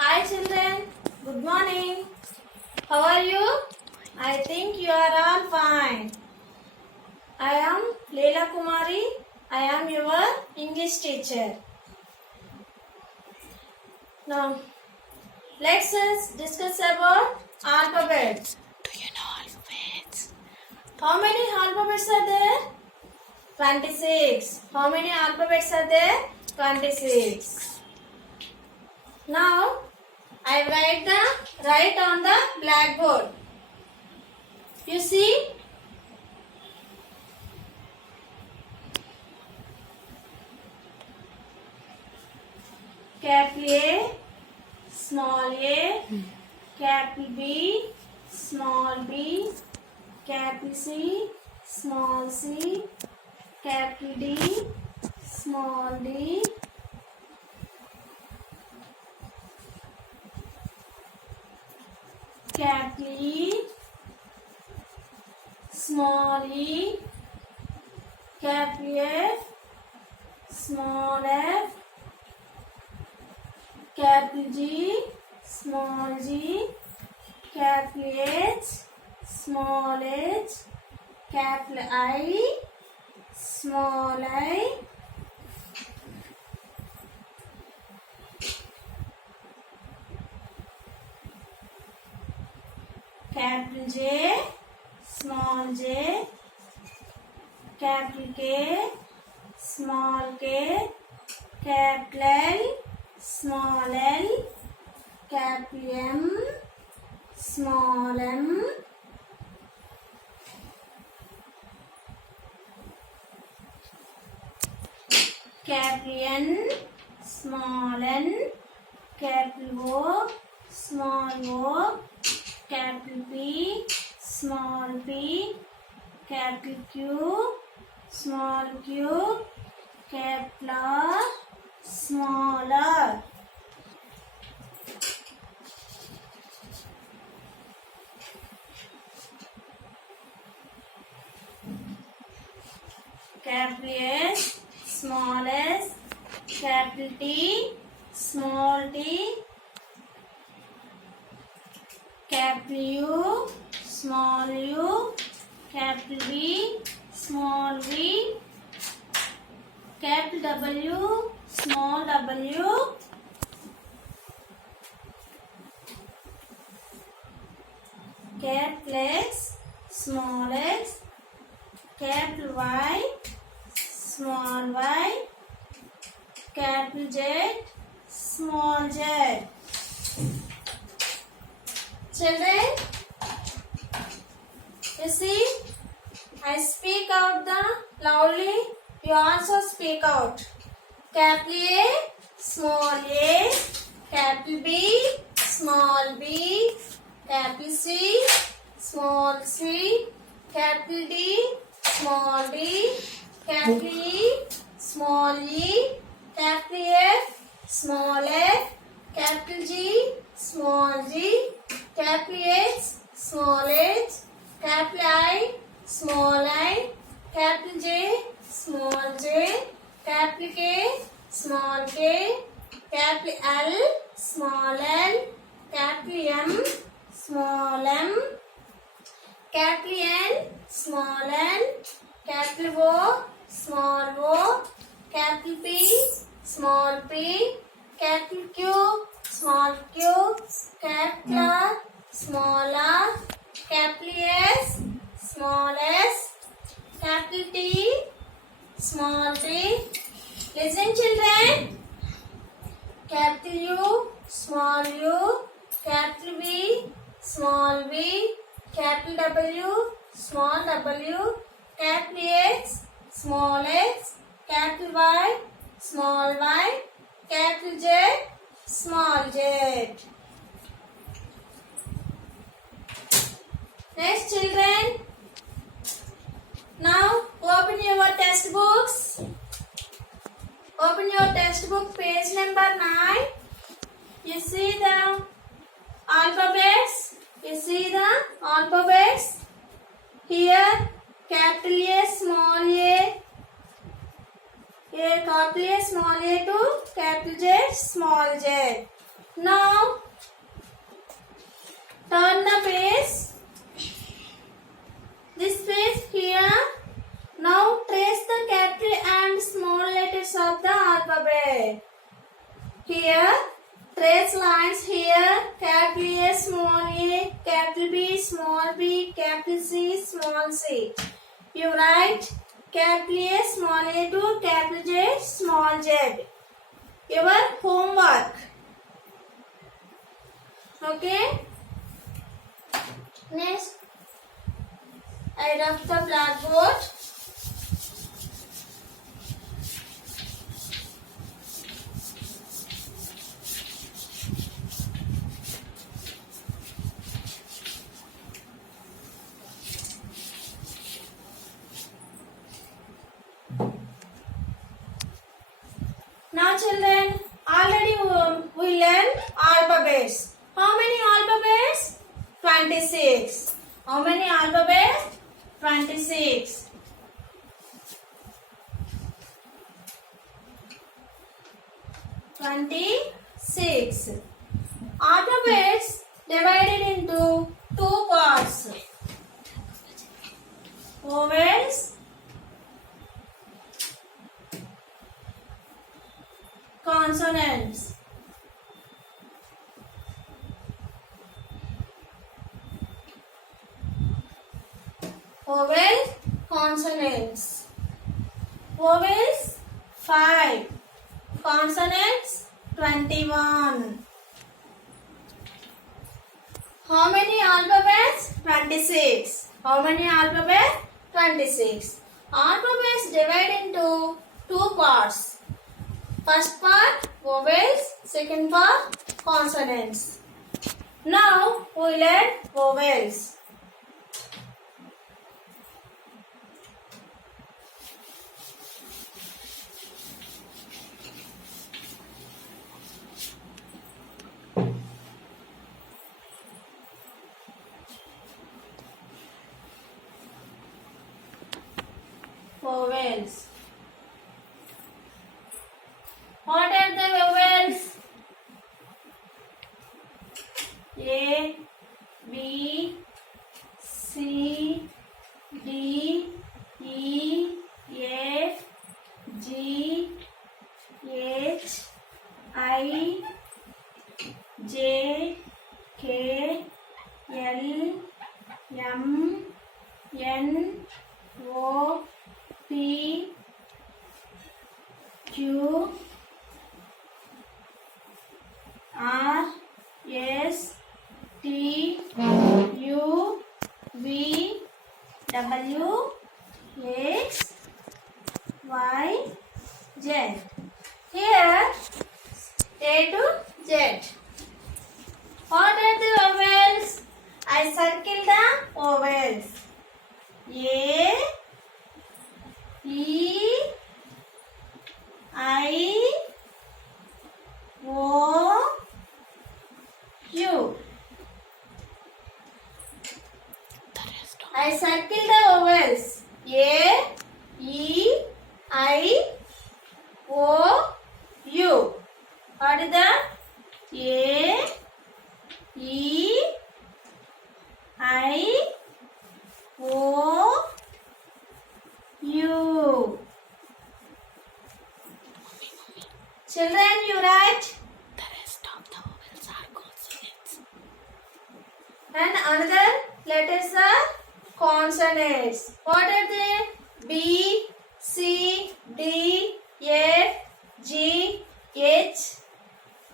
Hi children, good morning. How are you? I think you are all fine. I am Leela Kumari. I am your English teacher. Now, let's discuss about alphabets. Do you know alphabets? How many alphabets are there? 26. How many alphabets are there? 26. Now, I write on the blackboard. You see? Capital A, small a, capital B, small b, capital C, small c, capital D, small d, capital E, small e, capital F, small f, capital G, small g, capital H, small h, capital I, small I, capital J, small j, capital K, small k, capital L, small l, capital M, small m, capital N, small n, capital O, small o, capital P, small p, capital Q, small q, capital R, small r. Capital S, small s, capital T, small t, capital U, small u, capital V, small v, capital W, small w, capital X, small x, capital Y, small y, capital Z, small z. Children, you see, I speak out the loudly, you also speak out. Capital A, small a, capital B, small b, capital C, small c, capital D, small d, capital E, small e, capital F, small f, capital G, small g, capital H, small h, capital I, small I, capital J, small j, capital K, small k, capital L, small l, capital M, small m, capital N, small n, capital O, small o, capital P, small p, capital Q, small q, capital R, small r, capital S, small s, capital T, small t. Listen children. Capital U, small u, capital V, small v, capital W, small w, capital X, small x, capital Y, small y, capital Z, small z. Next children, now open your textbooks. Open your textbook page number 9. You see the alphabets. You see the alphabets. Here capital A, small a. Here capital A, small a to capital Z, small z. Now place lines here. Capital A, small a, capital B, small b, capital C, small c. You write capital A, small a to capital J, small z. Your homework. Okay. Next, I rough the blackboard. Now children, already we learned alphabets. How many alphabets? 26. How many alphabets? 26. Alphabets divided into two parts. Vowels, consonants. Vowels, consonants. Vowels 5. Consonants 21. How many alphabets? 26. How many alphabets? 26. Alphabets divide into two parts. First part vowels, second part consonants. Now we learn vowels. Vowels. What are the vowels? A, B, C, D, E, F, G, H, I, J, K, L, M, N, O, P, Q, R, S, T, U, V, W, X, Y, Z. Here A to Z. What are the vowels? I circle the vowels. A, E, I, O, U. I circle the vowels. A, E, I, O, U. What is that? A, E, I, O, U. Children, you write. The rest of the vowels are consonants. And another letters are consonants. What are they? B, C, D, F, G, H,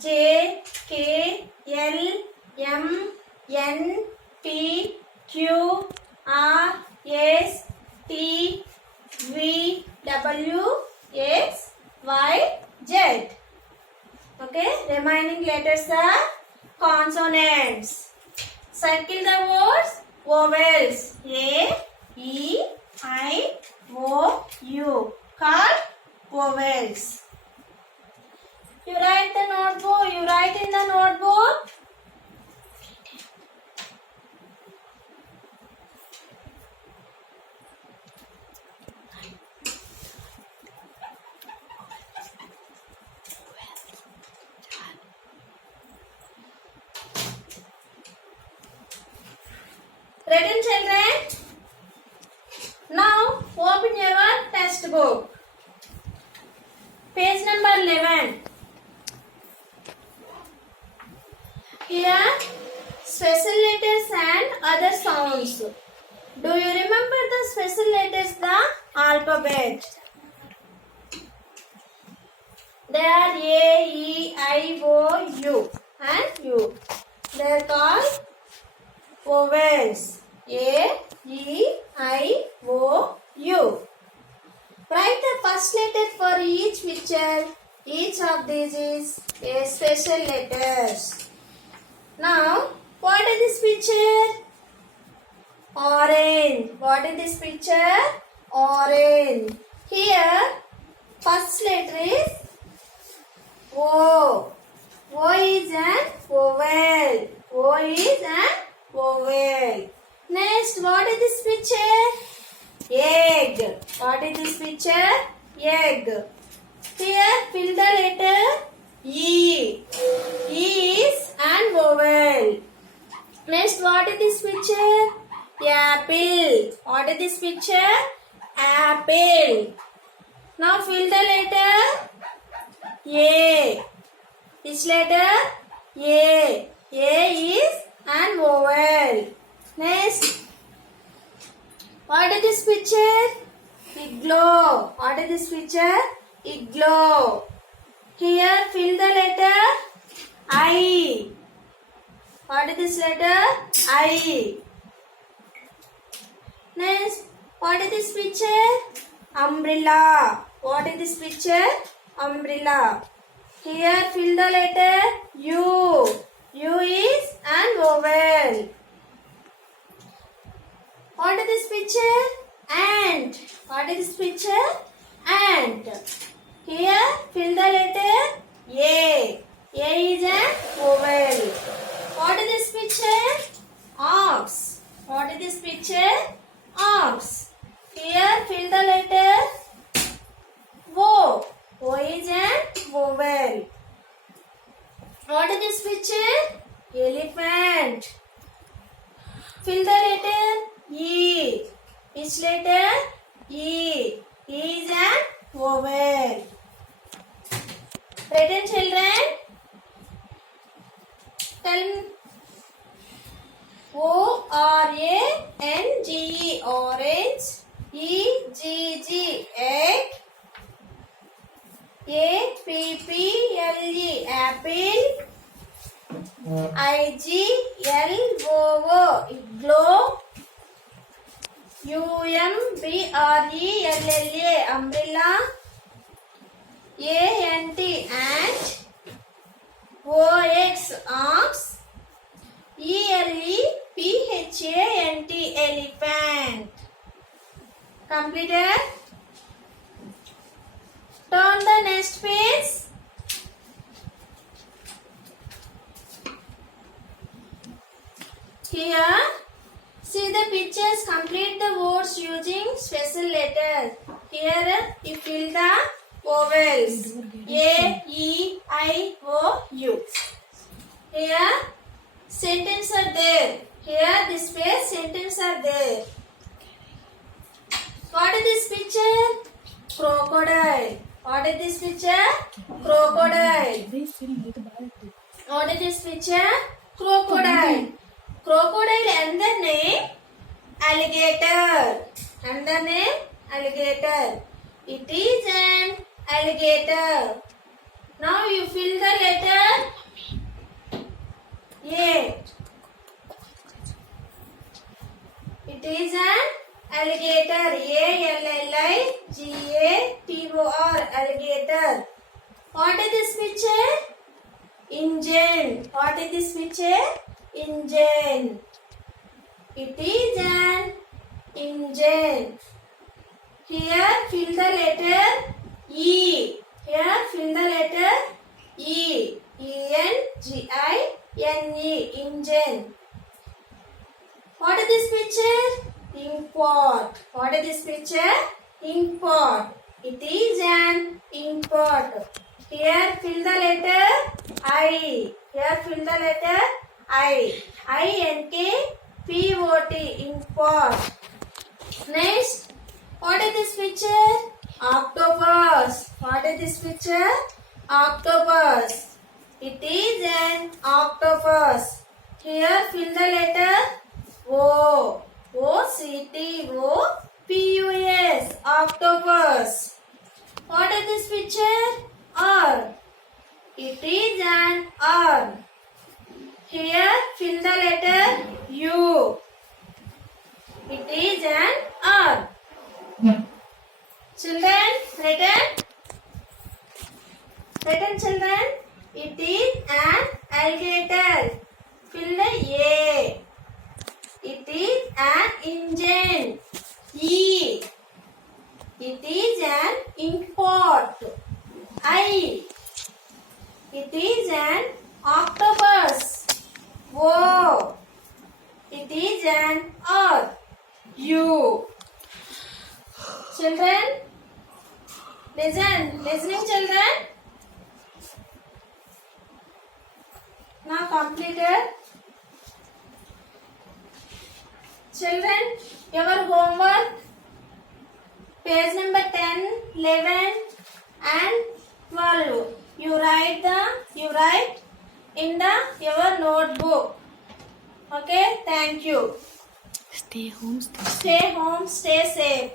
J, K, L, M, N, P, Q, R, S, T, V, W, X, Y, Z. Okay, remaining letters are consonants. Circle the words vowels. A, E, I, O, U. Called vowels. You write the notebook. You write in the notebook. Written children. Now open your textbook. Page number 11. Here, special letters and other sounds. Do you remember the special letters? The alphabet. They are A, E, I, O, U and U. They are called vowels. A, E, I, O, U. Write the first letter for each picture. Each of these is a special letters. Now, what is this picture? Orange. What is this picture? Orange. Here, first letter is O. O is an vowel. O is an vowel. Next, what is this picture? Egg. What is this picture? Egg. Here, fill the letter E. E is an vowel. Next, what is this picture? Apple. What is this picture? Apple. Now, fill the letter A. Which letter? A. A is an vowel. Next, what is this picture? Igloo. What is this picture? Igloo. Here, fill the letter I. What is this letter? I. Next, what is this picture? Umbrella. What is this picture? Umbrella. Here, fill the letter U. U is an vowel. What is this picture? Ant. What is this picture? Ant. Here, fill the letter A. A is an vowel. What is this picture? Ox. What is this picture? Ox. Here, fill the letter O. O is an vowel. What is this picture? Elephant. Fill the letter E. Which letter? E. E is an vowel. Written children, tell me. O-R-A-N-G-E, orange. E-G-G, egg. A-P-P-L-E, apple. I-G-L-O-O, igloo. U-M-B-R-E-L-L-A, umbrella. A-N-T, ant. O-X, ox. E-L-E-P-H-A-N-T, elephant. Completed? Turn the next page. Here, see the pictures. Complete the words using special letters. Here, you fill the vowels. A, E, I, O, U. Here, sentences are there. Here, this page, sentences are there. What is this picture? Crocodile. What is this picture? Crocodile. What is this picture? Crocodile. Crocodile and the name alligator. And the name alligator. It is an alligator. Now you fill the letter A. It is an alligator. A-L-L-I-G-A-T-O-R. Alligator. What is this picture? Engine. What is this picture? Engine. It is an engine. Here fill the letter E. Here fill the letter E. E-N-G-I-N-E. Engine. What is this picture? Ink pot. What is this picture? Ink pot. It is an ink pot. Here fill the letter I. Here fill the letter I. I-N-K-P-O-T. Ink pot. Next, what is this picture? Octopus. What is this picture? Octopus. It is an octopus. Here fill the letter O. O-C-T-O-P-U-S. Octopus. What is this picture? R. It is an R. Here fill the letter U. It is an R. Children, written children. It is an alligator. Fill the A. It is an engine. E. It is an ink pot. I. It is an octopus. O. It is an R. U. Children, listening children. Now completed. Children, your homework, page number 10, 11 and 12. You write in your notebook. Okay, thank you. Stay home. Stay home, stay safe.